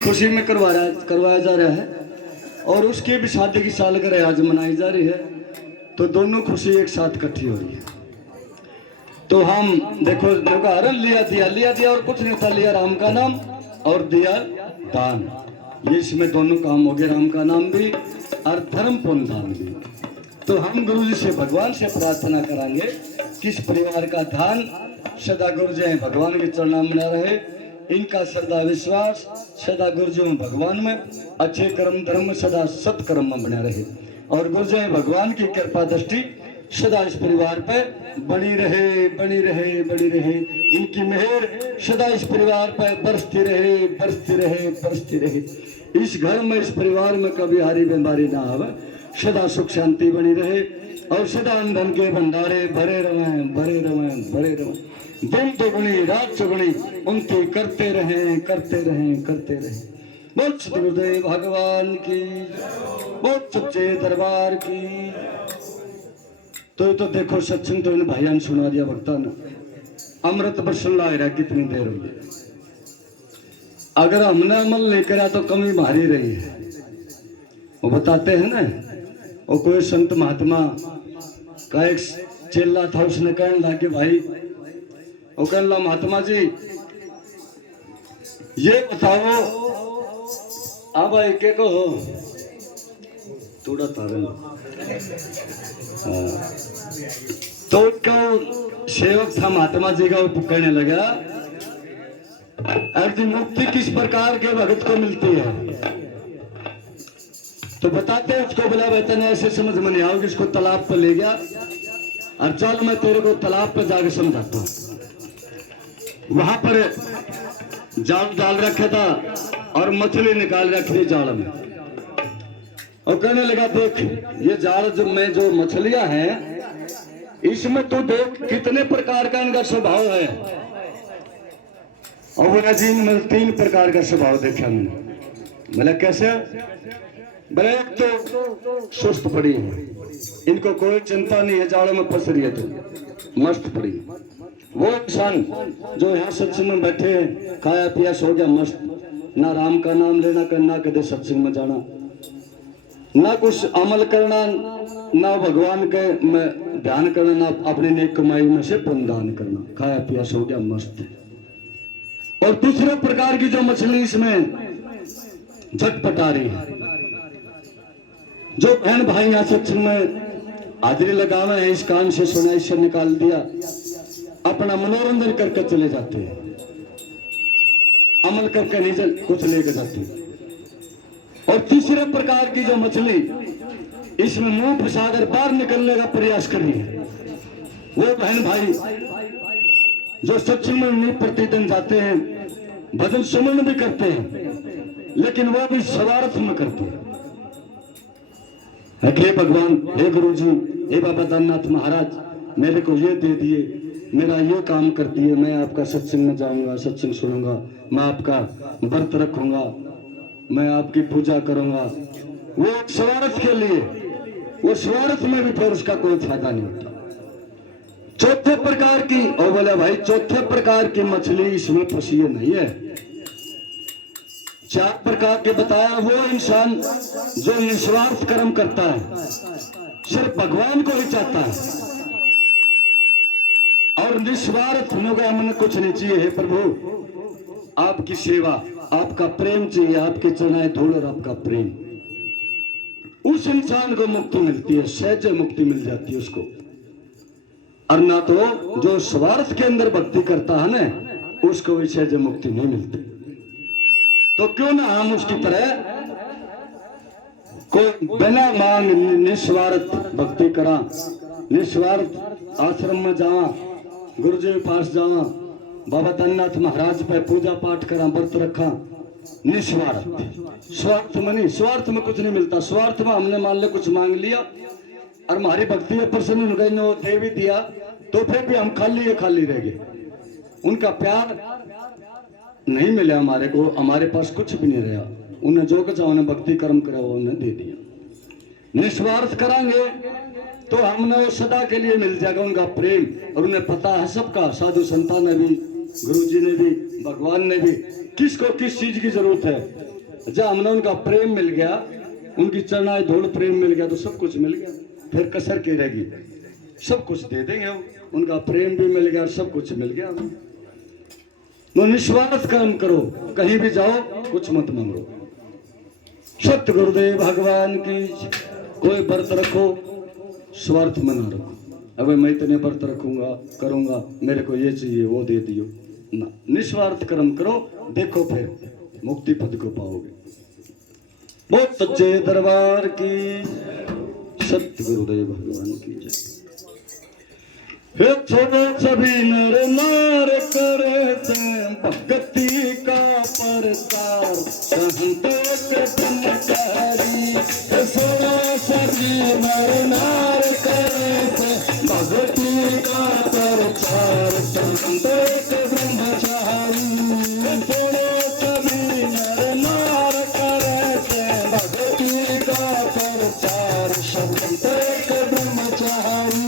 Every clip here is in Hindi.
खुशी में करवाया जा रहा है और उसकी भी शादी की सालगिरह आज मनाई जा रही है, तो दोनों खुशी एक साथ इकट्ठी हो रही है। तो हम देखो हरण लिया दिया और कुछ नहीं था, लिया राम का नाम और दिया दान। ये इसमें दोनों काम हो गए, राम का नाम भी और धर्म पुण्य दान भी। तो हम गुरु जी से भगवान से प्रार्थना करेंगे कि इस परिवार का ध्यान सदा गुरु जी भगवान के चरणों में रहे, इनका सदा विश्वास सदा गुरु जी भगवान में, अच्छे कर्म धर्म में सदा सत्कर्म में बना रहे और गुरु जी भगवान की कृपा दृष्टि सदा इस परिवार पे बनी रहे, बनी रहे, बनी रहे। इनकी मेहर सदा इस परिवार पे बरसती रहे, बरसती रहे, बरसती रहे। इस घर में इस परिवार में कभी हारी बीमारी ना आवे, सदा सुख शांति बनी रहे और सदा धन के भंडारे भरे रहे, भरे रहे, भरे रहे। दिन दुगुनी रात चुगुनी उनकी करते रहे, करते रहे, करते रहे। बोल सतगुरुदेव भगवान की, बोल सच्चे दरबार की। तो देखो सत्संग तो इन भाइयों ने सुना दिया, भक्ता ने अमृत बरसन ला रहा, कितनी देर हो गई। अगर हमने अमल नहीं करा तो कमी भारी रही है। वो बताते हैं ना, वो कोई संत महात्मा का एक चेला था, उसने कहने लगा भाई, वो कहने लगा महात्मा जी ये बताओ अब एक को हो थोड़ा तारण। तो उसका सेवक था महात्मा जी का, वो कहने लगा अर्जुन मुक्ति किस प्रकार के भगत को मिलती है? तो बताते हैं उसको, बोला बेतन ऐसे समझ में नहीं आओगे, इसको तालाब पर ले गया और चल मैं तेरे को तालाब पर जाके समझाता हूँ। वहां पर जाल डाल रखा था और मछली निकाल रखी थी जाल में, और कहने लगा देख ये जाल में जो मछलियां हैं इसमें तू देख कितने प्रकार का इनका स्वभाव है। और बोला जी मैंने 3 प्रकार का स्वभाव देखा मैंने। बोला कैसे? बोले एक तो सुस्त पड़ी है, इनको कोई चिंता नहीं है, जाड़ों में फंस रही है तो मस्त पड़ी। वो इंसान जो यहाँ सत्संग में बैठे हैं, खाया पिया सो गया मस्त, ना राम का नाम लेना करना, कदे सत्संग में जाना, ना कुछ अमल करना, ना भगवान के में ध्यान करना, ना अपनी नेक कमाई में से पुण्य दान करना, खाया पिया सो गया मस्त। और दूसरे प्रकार की जो मछली इसमें झटपटा रही है, जो बहन भाई यहाँ सत्संग में हाजिरी लगाना है, इस कान से सुना, इससे निकाल दिया, अपना मनोरंजन करके चले जाते हैं, अमल करके नहीं कुछ लेकर जाते। और तीसरे प्रकार की जो मछली इसमें मुंह फंसाकर बाहर निकलने का प्रयास कर रही है, वो बहन भाई जो सत्संग में नहीं प्रतिदिन जाते हैं, भजन सुमन भी करते हैं, लेकिन वो भी स्वार्थ में करते हैं। हे भगवान, हे गुरु जी, हे बाबा दाननाथ महाराज, मेरे को ये दे दिए, मेरा ये काम कर दिए, मैं आपका सत्संग में जाऊंगा, सत्संग सुनूंगा, मैं आपका व्रत रखूंगा, मैं आपकी पूजा करूंगा। वो स्वार्थ के लिए, वो स्वार्थ में भी फिर उसका कोई फायदा नहीं होता। चौथे प्रकार की, और बोले भाई चौथे प्रकार की मछली इसमें फंसी नहीं है। 4 प्रकार के बताया, वो इंसान जो निस्वार्थ कर्म करता है, सिर्फ भगवान को ही चाहता है और निस्वार्थ हो गया, मन कुछ नहीं चाहिए, हे प्रभु आपकी सेवा, आपका प्रेम चाहिए, आपके चरणाए धूल और आपका प्रेम। उस इंसान को मुक्ति मिलती है, सहज मुक्ति मिल जाती है उसको। और ना तो जो स्वार्थ के अंदर भक्ति करता है ना, उसको भी सहज मुक्ति नहीं मिलती। तो क्यों ना हम उसकी तरह कोई बिना मांग निस्वार्थ भक्ति करा, निस्वार्थ आश्रम में जावा, गुरु जी के पास जावा, बाबा दाननाथ महाराज पे पूजा पाठ करा, व्रत रखा, निस्वार्थ। स्वार्थ में नहीं, स्वार्थ में कुछ नहीं मिलता। स्वार्थ में हमने मान ले कुछ मांग लिया और हमारी भक्ति में प्रसन्न हो गई, वो दे भी दिया, तो फिर भी हम खाली रह गए, उनका प्यार नहीं मिला हमारे को, हमारे पास कुछ भी नहीं रहा। उन्हें जो कुछ उन्हें भक्ति कर्म करा वो उन्हें दे दिया। निस्वार्थ करांगे तो हमने सदा के लिए मिल जाएगा उनका प्रेम, और उन्हें पता है सबका, साधु संतान ने भी, गुरु जी ने भी, भगवान ने भी, किसको किस चीज की जरूरत है। जब हमने उनका प्रेम मिल गया, उनकी चरणाए धूल प्रेम मिल गया तो सब कुछ मिल गया, फिर कसर की रहेगी, सब कुछ दे देंगे वो। उनका प्रेम भी मिल गया, सब कुछ मिल गया हमें। तो निस्वार्थ कर्म करो, कहीं भी जाओ कुछ मत मांगो। सत्य गुरुदेव भगवान की। कोई व्रत रखो, स्वार्थ में ना रखो। अगर मैं इतने व्रत रखूंगा करूंगा, मेरे को ये चाहिए वो दे दियो ना। निस्वार्थ कर्म करो, देखो फिर मुक्ति पद को पाओगे। बहुत सच्चे दरबार की। सत्य गुरुदेव भगवान की जय। सभी नर नार करे भक्ति का प्रचार, सहते ब्रह्मचारी। सभी नर नार करे भक्ति का प्रचार, सहते ब्रह्मचारी। सभी नर नार करे भक्ति का प्रचार, सहते ब्रह्मचारी।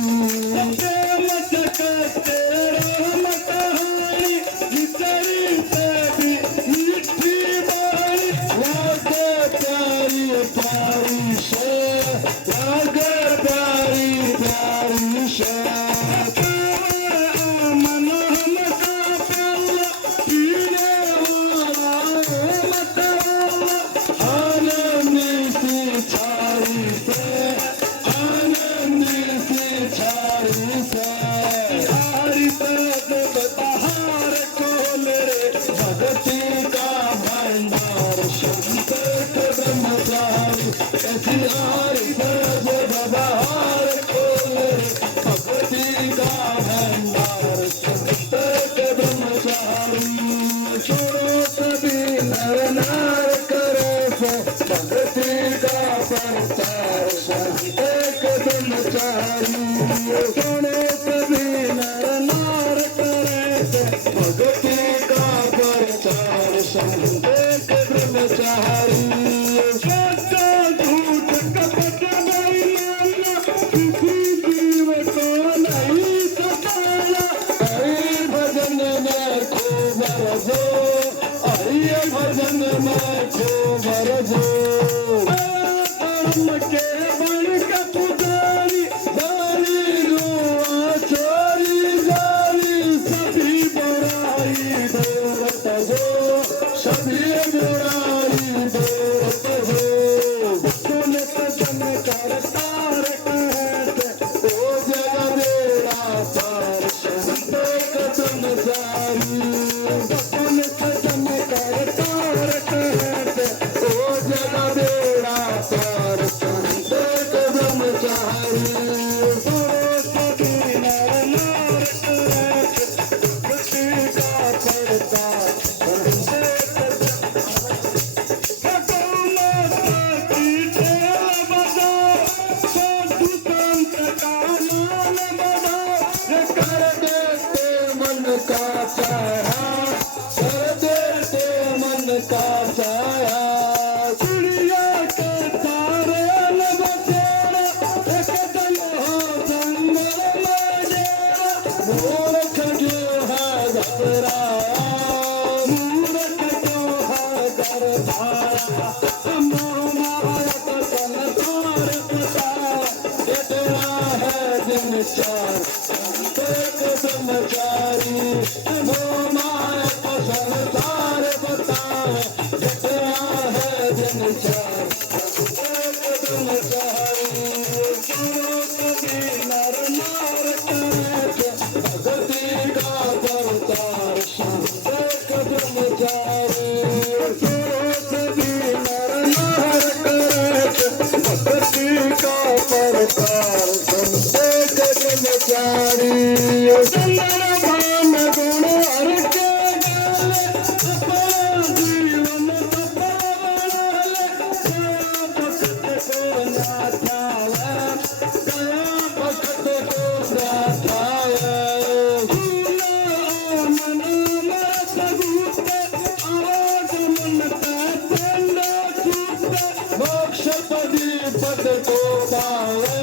पद को पावे,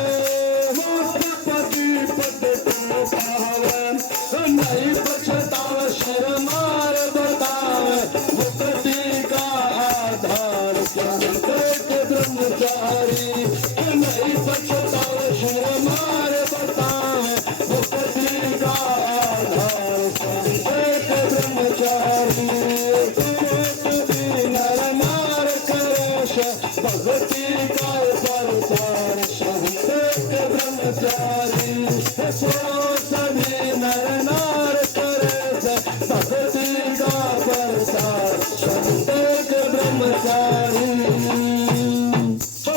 मोक्ष पद को पावे। भक्ति का प्रचार संत ब्रह्मचारी सुनो सभी नर नार करे भक्ति का प्रचार संत ब्रह्मचारी।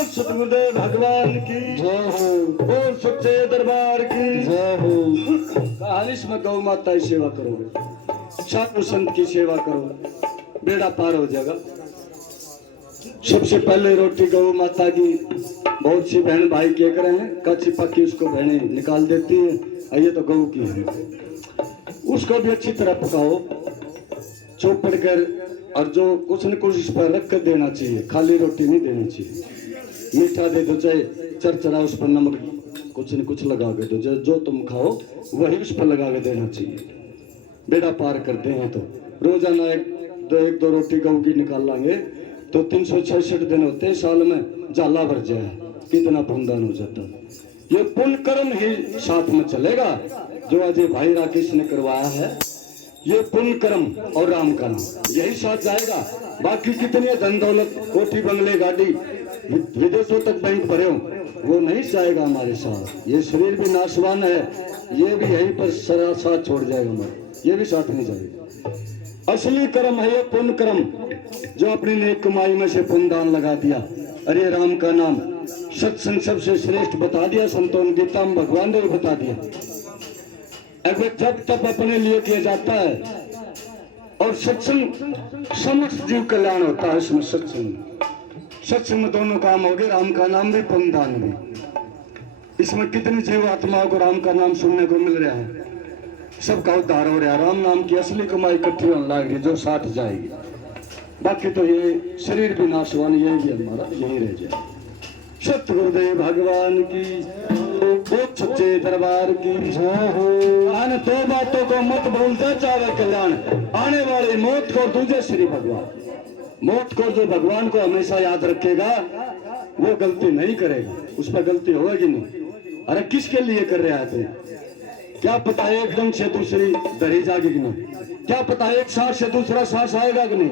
सतगुरुदेव भगवान की जय हो और सच्चे दरबार की जय हो। कहानी में गौ माता की सेवा करोगे, साधु संत की सेवा करो, बेड़ा पार हो जाएगा। सबसे पहले रोटी गौ माता की बहुत सी बहन भाई क्या करे हैं, कच्ची पक्की उसको बहनें निकाल देती है, ये तो गौ की है। उसको भी अच्छी तरह पकाओ, चौपड़ कर, और जो कुछ न कुछ इस पर रख कर देना चाहिए, खाली रोटी नहीं देनी चाहिए। मीठा दे दो, चाहे चरचरा उस पर नमक कुछ न कुछ लगा के दो, जो तुम खाओ वही उस पर लगा के देना चाहिए। बेड़ा पार करते हैं तो रोजाना एक दो रोटी गऊ की निकाल लाएंगे तो 366 दिन होते हैं साल में, जाला भर जाए, कितना पुण्यदान हो जाता है। ये पुण्य कर्म ही साथ में चलेगा जो अजय भाई राकेश ने करवाया है। ये पुण्य कर्म और राम का नाम यही साथ जाएगा। बाकी कितनी धन दौलत, कोठी बंगले, गाड़ी, विदेशों तक बैंक भरे हो, वो नहीं जाएगा हमारे साथ। ये शरीर भी नाशवान है, ये भी यहीं पर साथ छोड़ जाएगा हमारे, ये भी साथ नहीं जाएगा। असली कर्म है ये पुण्य कर्म, जो अपनी नेक कमाई में से पुण्य दान लगा दिया। अरे राम का नाम सत्संग सबसे श्रेष्ठ बता दिया संतों ने, गीता में भगवान ने बता दिया। अगर जब तब अपने लिए किया जाता है, और सत्संग समस्त जीव कल्याण होता है इसमें। सत्संग में दोनों काम हो गए, राम का नाम भी पुण्य दान भी। इसमें कितनी जीव आत्माओं को राम का नाम सुनने को मिल रहा है, सबका उद्धार हो रहा है। राम नाम की असली कमाई इकट्ठी होने लगी जो साथ जाएगी। बाकी तो ये शरीर भी नाशवान, ये भी हमारा यही रह जाए। सतगुरुदेव भगवान की, बहुत सच्चे दरबार की जय हो। आने तो बातों को मत भूलते, चाहे कल्याण आने वाली मौत को तुझे श्री भगवान। मौत को जो भगवान को हमेशा याद रखेगा वो गलती नहीं करेगा, उस पर गलती होगा कि नहीं। अरे किसके लिए कर रहा है तू? क्या पता एकदम से दूसरी दरी जाएगी कि नहीं, क्या पता एक सांस से दूसरा सांस आएगा कि नहीं,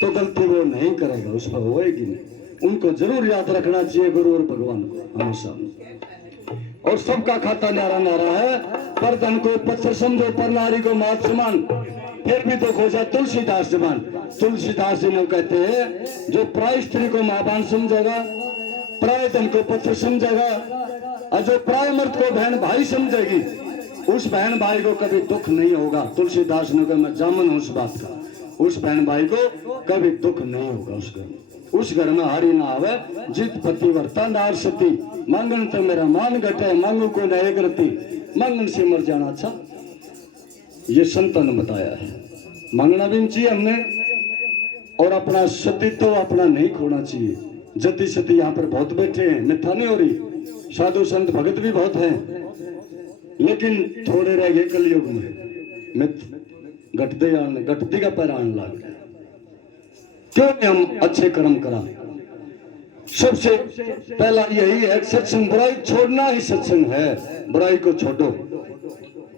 तो गलती वो नहीं करेगा, उस पर होएगी नहीं। उनको जरूर याद रखना चाहिए गुरु और भगवान को हमेशा। और सबका खाता नारा नारा है, पर धन को पत्थर समझो, पर नारी को मात समान। फिर भी तो खोजा तुलसीदास जबान। तुलसीदास जी ने कहते हैं, जो प्राय स्त्री को मां बान समझेगा, प्राय धन को पत्थर समझेगा, और जो प्राय मर्द को बहन भाई समझेगी, उस बहन भाई को कभी दुख नहीं होगा। तुलसीदास ने कहा, मैं जामन हूं उस बात का, उस बहन भाई को कभी दुख नहीं होगा। उस घर में हारी ना आवे, जित पति वर्ता नार सती, मांगन तो मेरा मान घटे, मांगू को नए करती, मांगन से मर जाना अच्छा। ये संतों ने बताया है, मांगना भी चाहिए हमने, और अपना सतीत्व अपना नहीं खोना चाहिए। जति सती यहाँ पर बहुत बैठे हैं, मिथ्या नहीं हो रही, साधु संत भगत भी बहुत हैं, लेकिन थोड़े रह गए कलयुग में, मिथ घटती का पैरान लाग। क्यों नहीं हम अच्छे कर्म करा? सबसे पहला यही है, सत्संग बुराई छोड़ना ही सत्संग है। बुराई को छोड़ो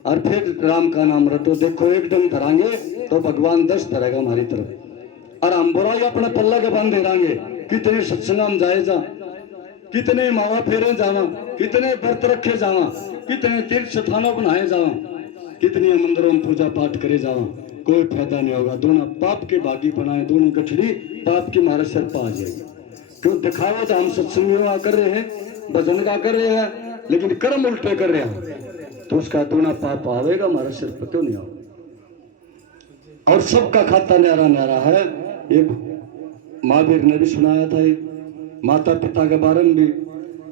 और फिर राम का नाम रटो। देखो एकदम धरांगे तो भगवान 10 धरेगा हमारी तरफ, और हम बुराई अपने पल्ला के बांधे रहेंगे। कितने सत्संग हम जाए जा, कितने मावा फेरे जावा, कितने व्रत रखे जावा, कितने तीर्थ स्थानों बनाए जावा, कितने मंदिरों में पूजा पाठ करे जावा, कोई फायदा नहीं होगा। दोनों पाप के बागी बनाए, दोनों गठड़ी पाप की मारे सर पा जाएगी। क्यों दिखावा तो हम सत्संग कर रहे हैं, भजन का कर रहे हैं, लेकिन कर्म उल्टे कर रहे हैं, तो उसका दोना पाप आवेगा हमारे सिर पर, क्यों नहीं आवेगा। और सबका खाता न्यारा न्यारा है। एक महावीर ने भी सुनाया था, माता पिता के बारे में भी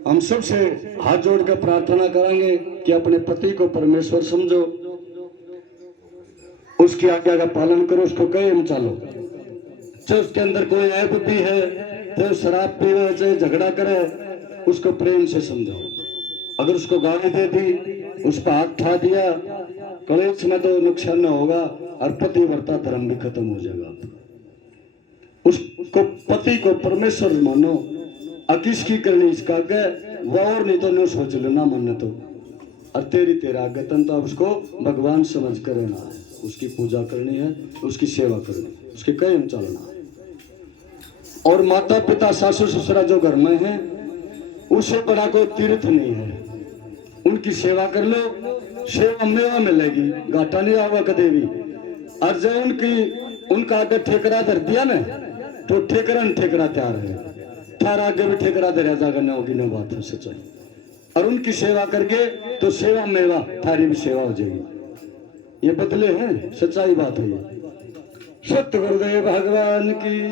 हम सबसे हाथ जोड़ कर प्रार्थना करेंगे कि अपने पति को परमेश्वर समझो, उसकी आज्ञा का पालन करो, उसको कहे हम चलो। चाहे उसके अंदर कोई ऐप भी है, चाहे शराब पीवे, चाहे झगड़ा करे, उसको प्रेम से समझाओ। अगर उसको गाली दे दी, उस पर हाथ उठा दिया, कलेश में तो नुकसान होगा और पतिव्रता धर्म भी खत्म हो जाएगा। उसको पति को परमेश्वर मानो, किसकी करनी इसका आगे वो, और नहीं तो न सोच लो ना मन तो, और तेरी तेरा गतन तो उसको भगवान समझ कर रहना है, उसकी पूजा करनी है, उसकी सेवा करनी है, उसके कई चलना है। और माता पिता सासू ससुरा जो घर में है उससे बड़ा कोई तीर्थ नहीं है। उनकी सेवा कर लो, सेवा मेवा मिलेगी, घाटा नहीं आवा कदे भी। और जब उनका अगर ठेकरा धर दिया ना तो ठेकरा तैयार है, थारा आगे भी ठेकरा धरा जाकर न होगी, न बात है सच्चाई। और उनकी सेवा करके तो सेवा मेवा थारी भी सेवा हो जाएगी। ये बदले हैं, सच्चाई बात है ये। सत्य गुरुदेव भगवान की।